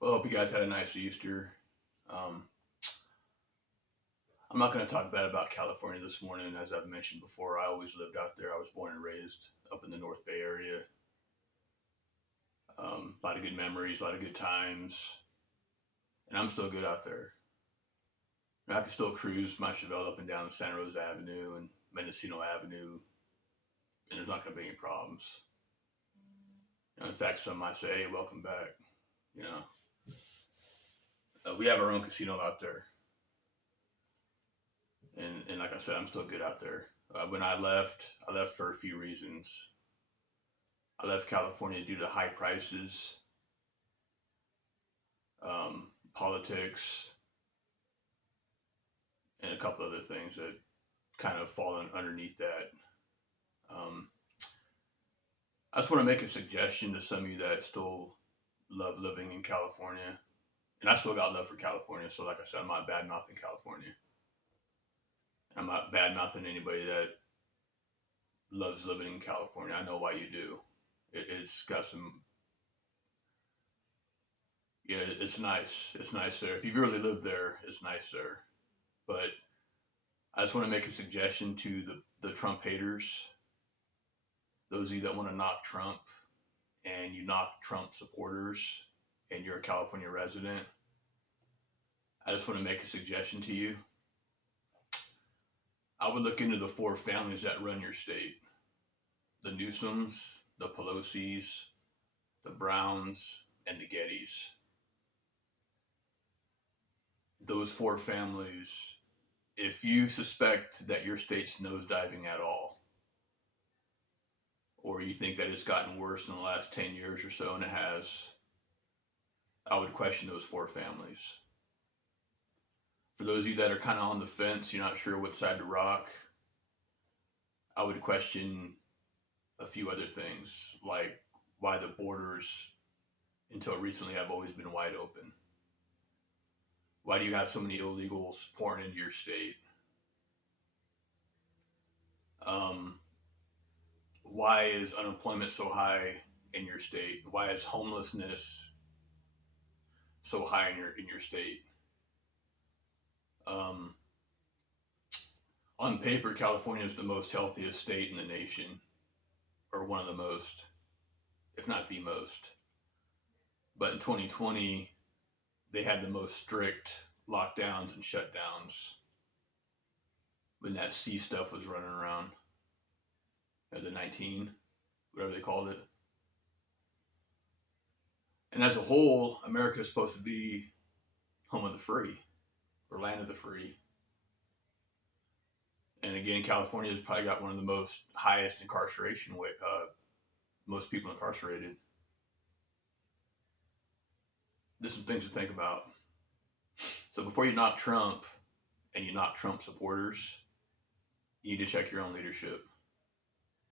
Well, I hope you guys had a nice Easter. Um, I'm not going to talk bad about California this morning. As I've mentioned before, I always lived out there. I was born and raised up in the North Bay area. A lot of good memories, a lot of good times, and I'm still good out there. And I can still cruise my Chevelle up and down Santa Rosa Avenue and Mendocino Avenue, and there's not going to be any problems. In fact, some might say, "Hey, welcome back." You know, we have our own casino out there, and like I said, I'm still good out there. When I left for a few reasons. I left California due to high prices, politics, and a couple other things that kind of fall underneath that. Um, I just want to make a suggestion to some of you that still love living in California, and I still got love for California. So, like I said, I'm not bad mouthing California. I'm not bad mouthing anybody that loves living in California. I know why you do. It's got some, yeah, it's nice. It's nice there. If you really live there, it's nice there. But I just want to make a suggestion to the Trump haters, those of you that want to knock Trump and you knock Trump supporters and you're a California resident. I just want to make a suggestion to you. I would look into the four families that run your state: the Newsoms, the Pelosi's, the Browns, and the Gettys. Those four families, if you suspect that your state's nosediving at all, or you think that it's gotten worse in the last 10 years or so, and it has, I would question those four families. For those of you that are kind of on the fence, you're not sure what side to rock, I would question a few other things, like why the borders, until recently, have always been wide open. Why do you have so many illegals pouring into your state? Um, why is unemployment so high in your state? Why is homelessness so high in your state? Um, on paper, California is the most healthiest state in the nation, or one of the most, if not the most. But in 2020, they had the most strict lockdowns and shutdowns when that C stuff was running around, the 19, whatever they called it. And as a whole, America is supposed to be home of the free or land of the free. And again, California has probably got one of the most highest incarceration most people incarcerated. There's some things to think about. So before you knock Trump and you knock Trump supporters, you need to check your own leadership.